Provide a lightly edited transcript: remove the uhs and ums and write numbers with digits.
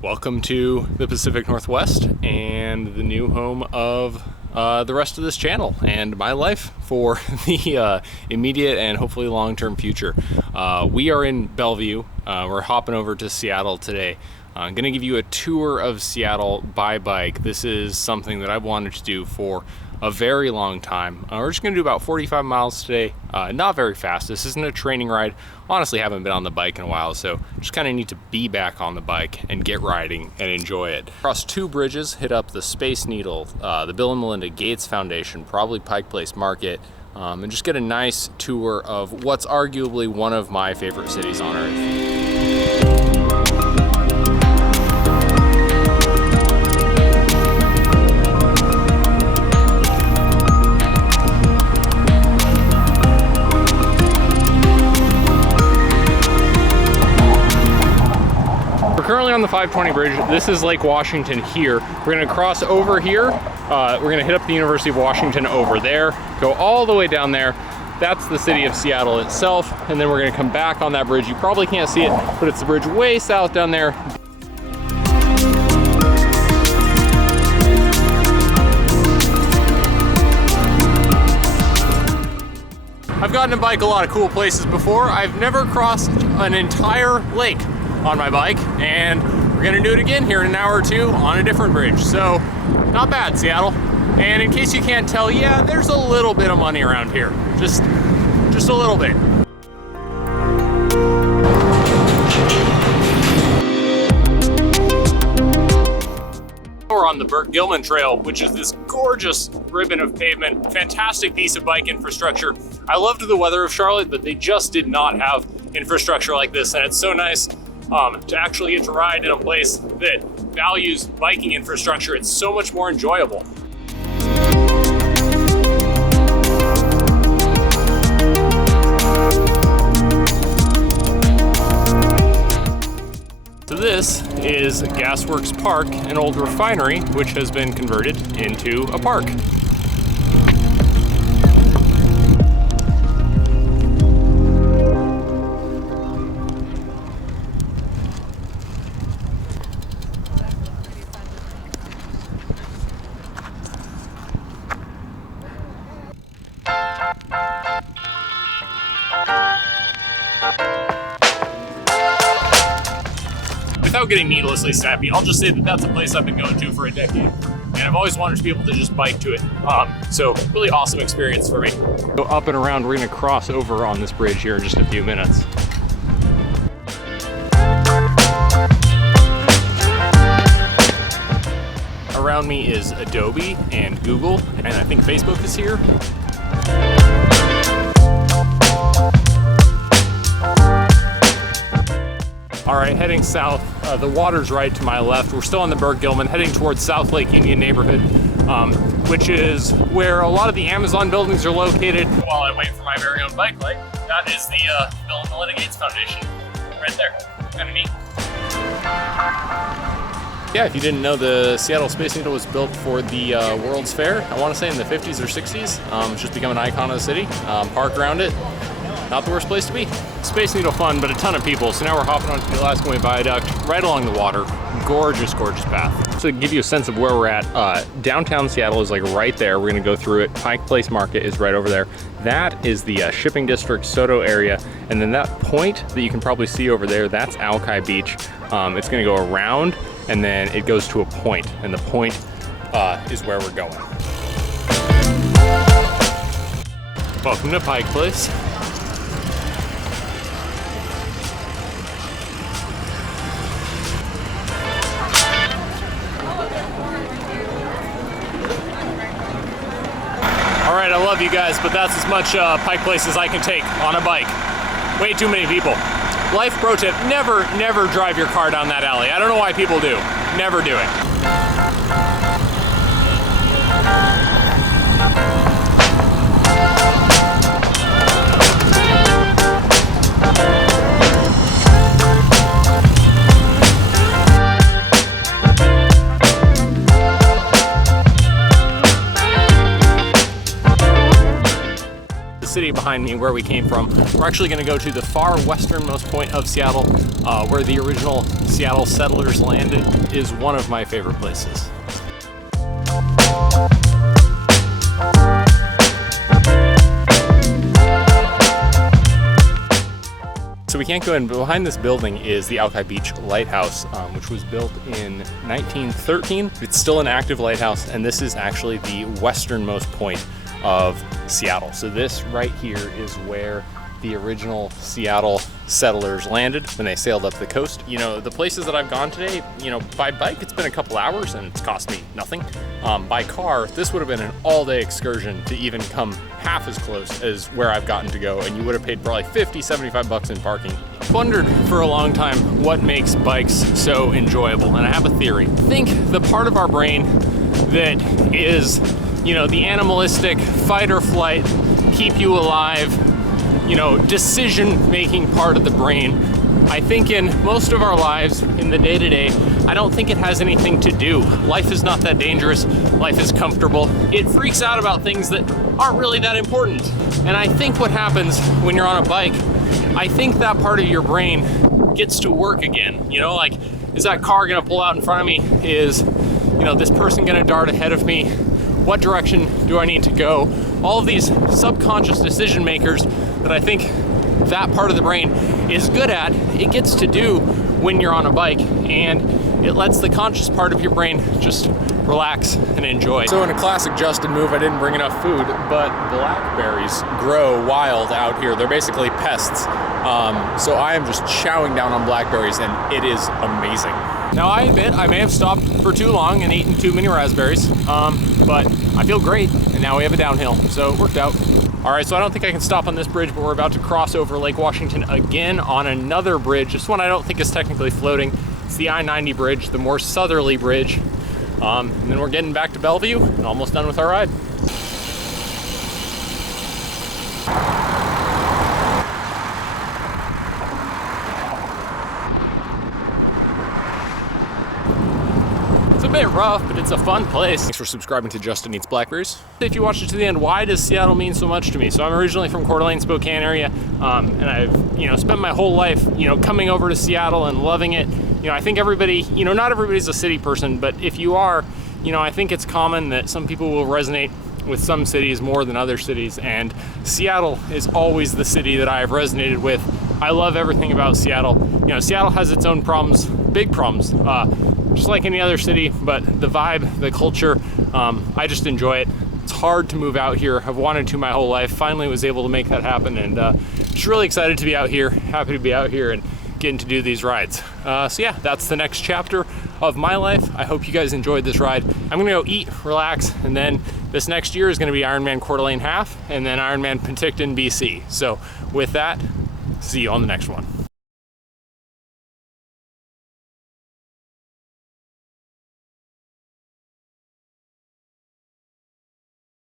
Welcome to the Pacific Northwest and the new home of the rest of this channel and my life for the immediate and hopefully long-term future. We are in Bellevue. We're hopping over to Seattle today. I'm going to give you a tour of Seattle by bike. This is something that I've wanted to do for a very long time. We're just going to do about 45 miles today. Not very fast. This isn't a training ride. Honestly, haven't been on the bike in a while, so just kind of need to be back on the bike and get riding and enjoy it. Cross two bridges, hit up the Space Needle, the Bill and Melinda Gates Foundation, probably Pike Place Market, and just get a nice tour of what's arguably one of my favorite cities on earth. Currently on the 520 bridge. This is Lake Washington here. We're going to cross over here. We're going to hit up the University of Washington over there, go all the way down there. That's the city of Seattle itself. And then we're going to come back on that bridge. You probably can't see it, but it's the bridge way south down there. I've gotten to bike a lot of cool places before. I've never crossed an entire lake on my bike, and we're gonna do it again here in an hour or two on a different bridge. So not bad, Seattle. And in case you can't tell, yeah, there's a little bit of money around here, just a little bit. We're on the Burke Gilman Trail, which is this gorgeous ribbon of pavement, fantastic piece of bike infrastructure. I loved the weather of Charlotte, but they just did not have infrastructure like this, and it's so nice to actually get to ride in a place that values biking infrastructure. It's so much more enjoyable. So this is Gasworks Park, an old refinery which has been converted into a park. Without getting needlessly sappy, I'll just say that that's a place I've been going to for a decade, and I've always wanted to be able to just bike to it. So really awesome experience for me. Go up and around. We're gonna cross over on this bridge here in just a few minutes. Around me is Adobe and Google, and I think Facebook is here. All right, heading south. The water's right to my left. We're still on the Burke Gilman, heading towards South Lake Union neighborhood, which is where a lot of the Amazon buildings are located. While I wait for my very own bike light, that is the Bill and Melinda Gates Foundation right there. Kind of neat. Yeah, if you didn't know, the Seattle Space Needle was built for the World's Fair, I want to say in the 50s or 60s. It's just become an icon of the city. Park around it. Not the worst place to be. Space Needle fun, but a ton of people. So now we're hopping onto the Alaska Way Viaduct, right along the water. Gorgeous, gorgeous path. So to give you a sense of where we're at, downtown Seattle is like right there. We're gonna go through it. Pike Place Market is right over there. That is the shipping district, Soto area. And then that point that you can probably see over there, that's Alki Beach. It's gonna go around, and then it goes to a point. And the point is where we're going. Welcome to Pike Place. All right, I love you guys, but that's as much Pike Place as I can take on a bike. Way too many people. Life pro tip, never drive your car down that alley. I don't know why people do. Never do it. behind me where we came from. We're actually going to go to the far westernmost point of Seattle, where the original Seattle settlers landed. Is one of my favorite places. So we can't go in, but behind this building is the Alki Beach Lighthouse, which was built in 1913. It's still an active lighthouse, and this is actually the westernmost point of Seattle. So this right here is where the original Seattle settlers landed when they sailed up the coast. You know, the places that I've gone today, you know, by bike it's been a couple hours and it's cost me nothing. By car, this would have been an all-day excursion to even come half as close as where I've gotten to go, and you would have paid probably 50, 75 bucks in parking. Wondered for a long time what makes bikes so enjoyable, and I have a theory. I think the part of our brain that is, you know, the animalistic fight or flight, keep you alive, you know, decision-making part of the brain, I think in most of our lives, in the day-to-day, I don't think it has anything to do. Life is not that dangerous. Life is comfortable. It freaks out about things that aren't really that important. And I think what happens when you're on a bike, I think that part of your brain gets to work again. You know, like, is that car gonna pull out in front of me? Is, you know, this person gonna dart ahead of me? What direction do I need to go? All of these subconscious decision makers that I think that part of the brain is good at, it gets to do when you're on a bike, and it lets the conscious part of your brain just relax and enjoy. So in a classic Justin move, I didn't bring enough food, but blackberries grow wild out here. They're basically pests. So I am just chowing down on blackberries, and it is amazing. Now I admit I may have stopped for too long and eaten too many raspberries, but I feel great, and now we have a downhill, so it worked out. All right, so I don't think I can stop on this bridge, but we're about to cross over Lake Washington again on another bridge. This one I don't think is technically floating. It's the I-90 bridge, the more southerly bridge. And then we're getting back to Bellevue and almost done with our ride. It's a bit rough, but it's a fun place. Thanks for subscribing to Justin Eats Blackberries. If you watched it to the end, why does Seattle mean so much to me? So I'm originally from Coeur d'Alene, Spokane area, and I've, you know, spent my whole life, you know, coming over to Seattle and loving it. You know, I think everybody, you know, not everybody's a city person, but if you are, you know, I think it's common that some people will resonate with some cities more than other cities, and Seattle is always the city that I have resonated with. I love everything about Seattle. You know, Seattle has its own problems, big problems, just like any other city, but the vibe, the culture, I just enjoy it. It's hard to move out here. I've wanted to my whole life. Finally was able to make that happen, and just really excited to be out here, happy to be out here and getting to do these rides. So yeah, that's the next chapter of my life. I hope you guys enjoyed this ride. I'm gonna go eat, relax, and then this next year is gonna be Ironman Coeur d'Alene half, and then Ironman Penticton, BC. So with that, see you on the next one.